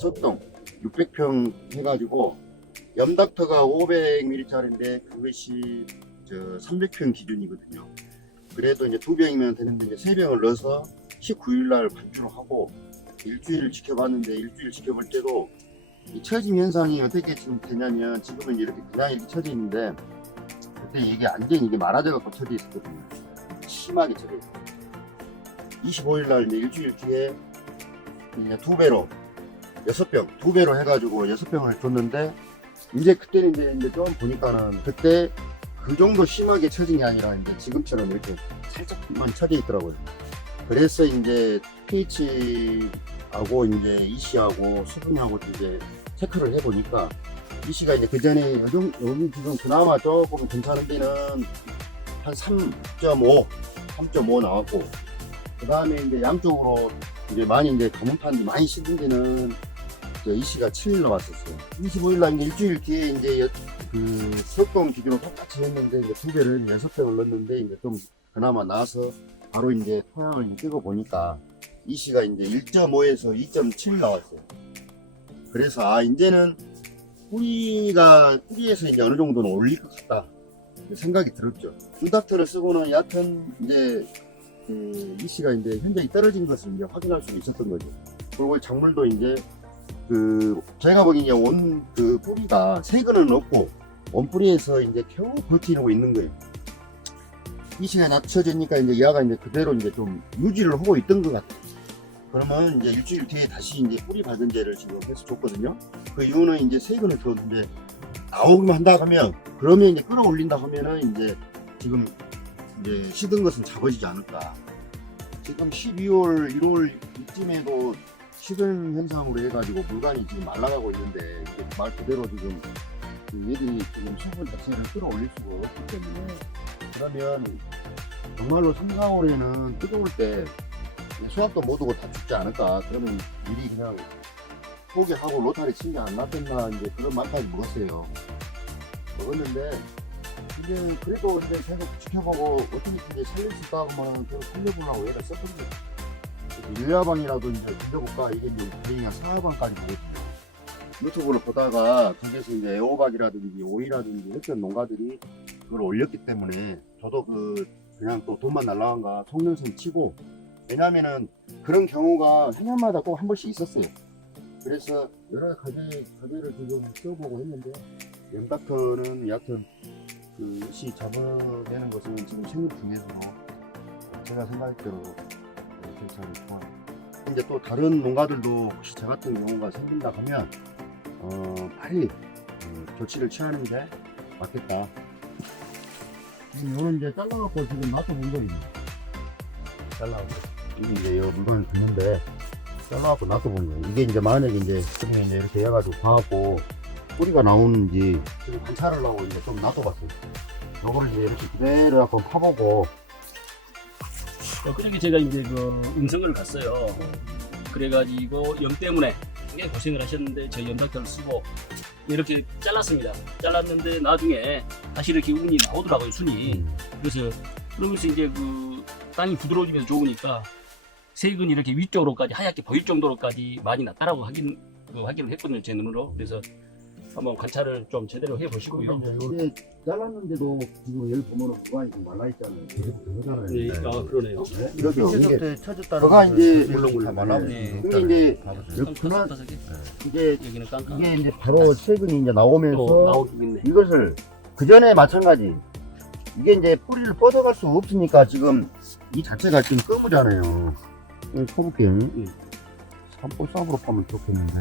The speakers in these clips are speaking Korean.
석동 600평 해가지고 염닥터가 500ml짜리인데 그것이 저 300평 기준이거든요. 그래도 이제 두 병이면 되는데 이제 세 병을 넣어서 19일 날 반주를 하고 일주일을 지켜봤는데 일주일 지켜볼 때도 이 처짐 현상이 어떻게 지금 되냐면 지금은 이렇게 그냥 이렇게 처져 있는데 그때 이게 완전히 이게 말아져 갖고 처져 있었거든요. 심하게 처져 있어요. 25일 날 이제 일주일 뒤에 이제 두 배로 여섯 병, 두 배로 해가지고 여섯 병을 줬는데 이제 그때는 이제, 이제 좀 보니까는 그때 그 정도 심하게 처진 게 아니라 이제 지금처럼 이렇게 살짝만 처져 있더라고요. 그래서 이제 pH하고 이제 EC하고 수분하고 이제 체크를 해보니까 EC가 이제 그 전에 요즘 지금 그나마 조금 괜찮은 데는 한 3.5, 3.5 나왔고 그 다음에 이제 양쪽으로 이제 많이 이제 검은판 많이 씻은 데는 저 EC가 7 나왔었어요. 25일 날 이제 일주일 뒤에 이제 여- 그 수도권 기준으로 똑같이 했는데 이제 두 배를 여섯 병을 넣었는데 이제 좀 그나마 나와서 바로 이제 토양을 찍어 보니까 EC가 이제 1.5에서 2.7 나왔어요. 그래서 아 이제는 뿌리가 뿌리에서 이제 어느 정도는 올릴 것 같다 생각이 들었죠. 유닥터를 쓰고는 얕은 이제 그 EC가 이제 현저히 떨어진 것을 이제 확인할 수 있었던 거죠. 그리고 작물도 이제 그 제가 보기에 온그 뿌리가 세 근은 없고 원뿌리에서 이제 겨우 버티고 있는 거예요. EC가 낮춰지니까 이제 얘가 이제 그대로 이제 좀 유지를 하고 있던 것 같아요. 그러면 이제 일주일 뒤에 다시 이제 뿌리 발전제를 지금 해서 줬거든요. 그 이유는 이제 세근을 줬는데 나오기만 한다 하면 그러면 이제 끌어올린다 하면은 이제 지금 이제 시든 것은 잡아지지 않을까. 지금 12월, 1월 이쯤에도 시든 현상으로 해가지고 물관이 지금 말라가고 있는데 이게 말 그대로 지금 그 얘들이 지금 수분 자체를 끌어올릴 수가 없기 때문에 그러면 정말로 3, 4월에는 뜨거울 때 수압도 못 오고 다 죽지 않을까. 그러면 미리 그냥 포기하고 로타리 친 게 안 낫겠나 이제 그런 말까지 먹었어요. 먹었는데 이제 그래도 이제 계속 지켜보고 어떻게 이제 살릴 수 있다 하면 계속 살려보려고 얘를 썼거든요. 일야방이라도 이제 던져볼까 이게 이제 저희가 사야방까지 보거든요. 유튜브를 보다가 거기서 이제 애호박이라든지 오이라든지 했던 농가들이 그걸 올렸기 때문에 저도 그 그냥 또 돈만 날라간가 속는셈 치고 왜냐면은 그런 경우가 해년마다 꼭 한 번씩 있었어요. 그래서 여러 가지 가지를 지금 써보고 했는데 연닥터는 얕은 그 일시 잡아내는 것은 지금 생각 중에서도 제가 생각대로 괜찮은 좋아요. 이제 또 다른 농가들도 혹시 저 같은 경우가 생긴다 하면 어, 빨리 어, 조치를 취하는 게 맞겠다. 지금 요런 이제 잘라갖고 지금 놔둬본 거예요. 잘라갖고. 이게 이제 요 물건을 붓는데 잘라갖고 놔둬본 거예요. 이게 이제 만약에 이제 그러면 이제 이렇게 해가지고 봐갖고 뿌리가 나오는지 지금 관찰을 하고 이제 좀 놔둬봤어요. 요거를 이제 이렇게 그대로 한번 파보고 어, 그러게 제가 이제 그 음성을 갔어요. 그래가지고 염 때문에 굉장히 고생을 하셨는데 저희 염닥터를 쓰고 이렇게 잘랐습니다. 잘랐는데 나중에 다시 이렇게 운이 나오더라고요 순이. 그래서 그러면서 이제 그 땅이 부드러워지면서 좋으니까 색은 이렇게 위쪽으로까지 하얗게 보일 정도로까지 많이 났다라고 확인 그 확인을 했거든요 제 눈으로. 그래서 한번 관찰을 좀 제대로 해 보시고요. 이게 잘랐는데도 지금 여기 보면은 무관이 좀 말라있잖아요. 계속 들어가잖아요. 네, 아 그러네요. 이렇게 이게 때 쳐졌다는 그가 이제 물렁물렁 말라붙는 네. 근데 이제 그만 따삭따삭해. 이게 여기는 깡깡. 이게 이제 바로 세근이 이제 나오면서 또 나오긴 있네. 이것을 그 전에 마찬가지 이게 이제 뿌리를 뻗어갈 수 없으니까 지금 이 자체가 지금. 이거 쳐볼게요. 산볼 싹으로 파면 좋겠는데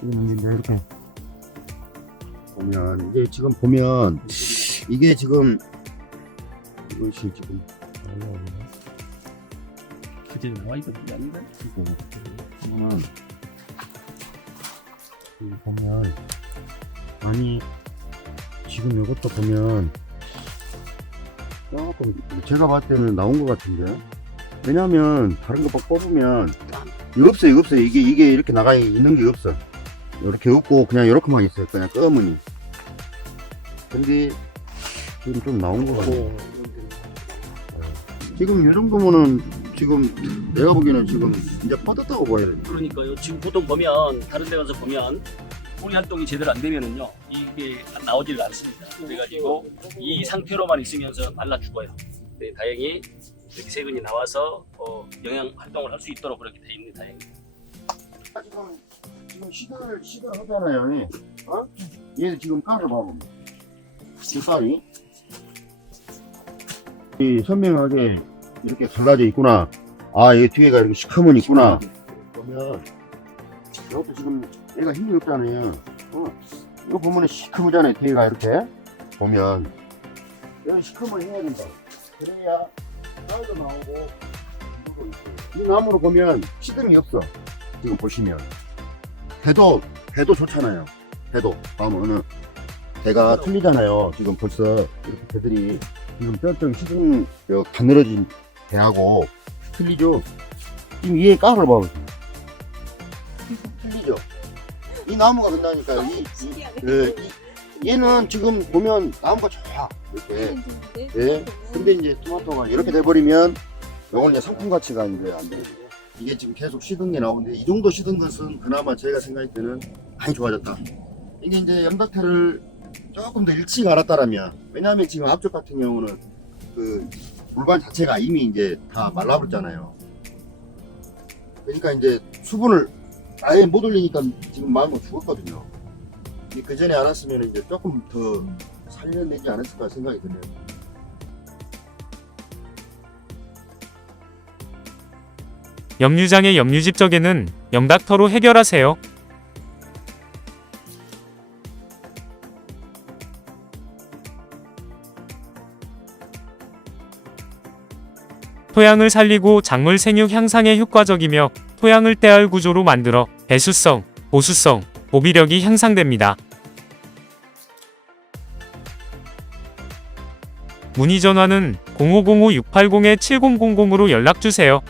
지금 이렇게 보면 이게 지금 보면 이게 지금 이것이 지금. 그제 나와 있거든요. 아닌가? 보면 여기 보면 아니 지금 이것도 보면 조금 제가 봤을 때는 나온 것 같은데 왜냐면 다른 거 막 뽑으면 이거 없어요 이거 없어요 이게 이게 이렇게 나가 있는 게 없어 이렇게 없고 그냥 이렇게만 있어요 그냥 검은이 근데 지금 좀 나온 것 같아요 오, 지금 이 정도면은 지금 내가 보기에는 지금 이제 뻗었다고 보여야 돼. 그러니까요. 지금 보통 보면 다른 데 가서 보면 뿌리 활동이 제대로 안 되면은요 이게 나오지를 않습니다. 그래가지고 이 상태로만 있으면서 말라 죽어요. 네, 다행히 이렇게 세근이 나와서 어, 영양 활동을 할 수 있도록 그렇게 돼 있는 다행히. 지금 시도를 시도하잖아요. 어? 얘 지금 깔을 봐봐. 이 깔이 이 선명하게 이렇게 갈라져 있구나. 아, 얘 뒤에가 이렇게 시커먼 있구나. 보면 이것도 지금 얘가 힘이 없잖아요. 어? 이거 보면 시커먼잖아요. 뒤에가 이렇게 보면 여기 시커먼 해야 된다. 그래야 깔도 나오고. 이 나무로 보면 시듬이 없어. 지금 보시면 해도 해도 좋잖아요. 해도 보면은 대가 틀리잖아요. 지금 벌써 이렇게 배들이 지금 뼈좀 시중 저 가늘어진 배하고 틀리죠. 지금 위에 깡을 봐보세요. 틀리죠. 이 나무가 그런다니까요. 이, 이, 그, 이- 얘는 지금 보면 나무가 좋아. 이렇게. 예. 근데 이제 토마토가 이렇게 돼버리면 요건 이제 상품 가치가 이제 안 되고 이게 지금 계속 시든 게 나오는데 이 정도 시든 것은 그나마 제가 생각할 때는 많이 좋아졌다. 이게 이제 염다태를 조금 더 일찍 알았다라면 왜냐하면 지금 앞쪽 같은 경우는 그 물반 자체가 이미 이제 다 말라버렸잖아요. 그러니까 이제 수분을 아예 못 올리니까 지금 마음은 죽었거든요. 그 전에 알았으면 이제 조금 더 살려내지 않았을까 생각이 드네요. 염류장의 염류집 적에는 염닥터로 해결하세요. 토양을 살리고 작물 생육 향상에 효과적이며 토양을 떼알 구조로 만들어 배수성, 보수성, 보비력이 향상됩니다. 문의 전화는 0505-680-7000으로 연락주세요.